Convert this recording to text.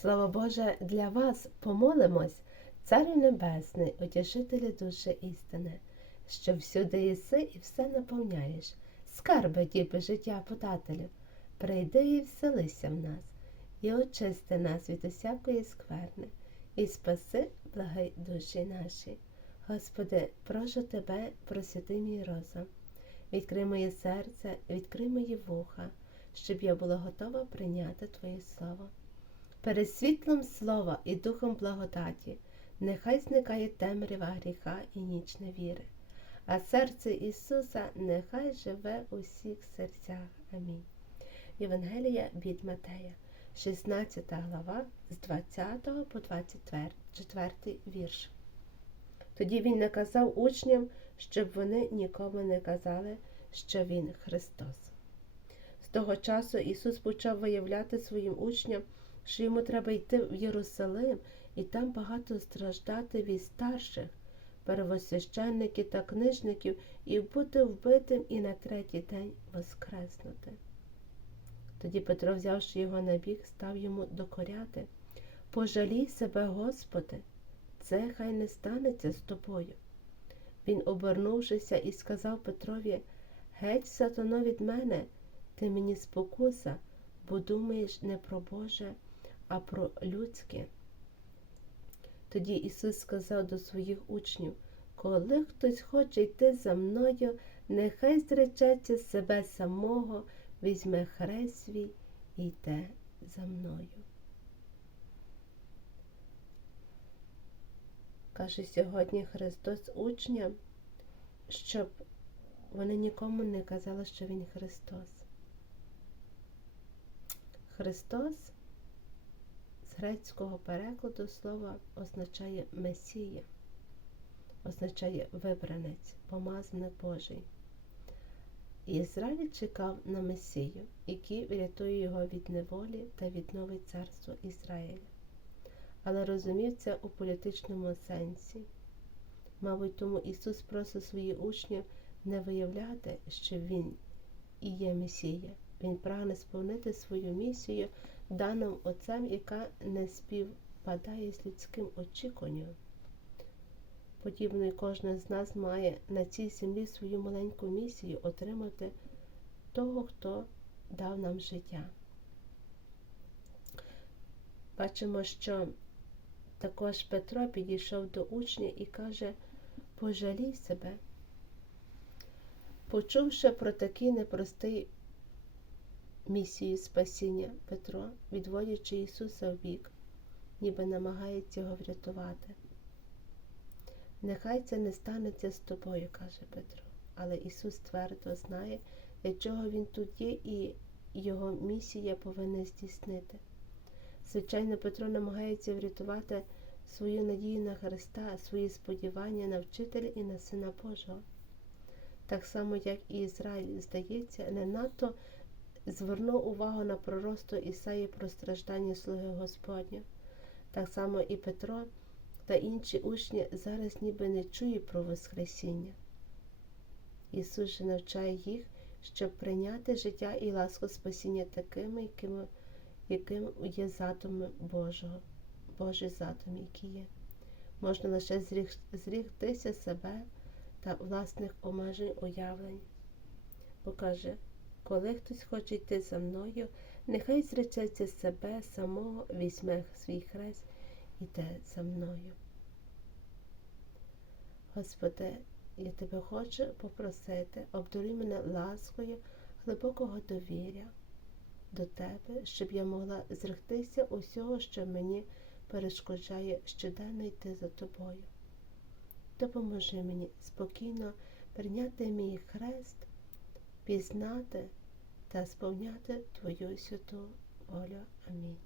Слово Боже, для вас помолимось, Царю Небесний, утішителю душі істини, що всюди єси і все наповняєш, скарби діби життя подателю, прийди і вселися в нас, і очисти нас від усякої скверни, і спаси, благай душі наші. Господи, прошу Тебе, просвіти мій розум, відкрий моє серце, відкрий мої вуха, щоб я була готова прийняти Твоє Слово. Перед світлом слова і духом благодаті нехай зникає темрява гріха і ніч невіри, а серце Ісуса нехай живе у всіх серцях. Амінь. Євангелія від Матея, 16 глава, з 20 по 24 вірш. Тоді він наказав учням, щоб вони нікому не казали, що Він Христос. Того часу Ісус почав виявляти своїм учням, що йому треба йти в Єрусалим і там багато страждати від старших, первосвященників та книжників, і бути вбитим і на третій день воскреснути. Тоді Петро, взявши його на бік, став йому докоряти. Пожалій себе, Господи, це хай не станеться з тобою. Він, обернувшися, і сказав Петрові Геть, сатано від мене, ти мені спокуса, бо думаєш не про Боже, а про людське. Тоді Ісус сказав до своїх учнів Коли хтось хоче йти за мною, нехай зречеться себе самого, візьме хрест свій і йде за мною. Каже сьогодні Христос учням, щоб вони нікому не казали, що Він Христос. Христос з грецького перекладу слова означає Месія, означає вибранець, помазаний Божий. Ізраїль чекав на Месію, який врятує його від неволі та відновить царство Ізраїля. Але розумів це у політичному сенсі. Мабуть, тому Ісус просив своїх учнів не виявляти, що Він і є Месія. Він прагне сповнити свою місію даним Отцем, яка не співпадає з людським очікуванням. Подібно кожен з нас має на цій землі свою маленьку місію отримати того, хто дав нам життя. Бачимо, що також Петро підійшов до учня і каже: пожалій себе. Почувши про такий непростий місію спасіння, Петро, відводячи Ісуса в бік, ніби намагається його врятувати. Нехай це не станеться з тобою, каже Петро, але Ісус твердо знає, для чого Він тут є, і Його місія повинна здійснити. Звичайно, Петро намагається врятувати свою надію на Христа, свої сподівання на вчителя і на Сина Божого. Так само, як і Ізраїль, здається, не надто звернув увагу на пророцтво Ісаї про страждання слуги Господня. Так само і Петро та інші учні зараз ніби не чують про Воскресіння. Ісус же навчає їх, щоб прийняти життя і ласку спасіння такими, якими, яким є задуми Божого, Божий задум, який є. Можна лише зрігтися себе та власних обмежень уявлень. Бо каже, коли хтось хоче йти за мною, нехай зречеться себе самого, візьме свій хрест і йде за мною. Господи, я тебе хочу попросити, обдури мене ласкою, глибокого довір'я до Тебе, щоб я могла зректися усього, що мені перешкоджає щоденно йти за тобою. Допоможи мені спокійно прийняти мій хрест, пізнати та сповняти Твою святу волю. Амінь.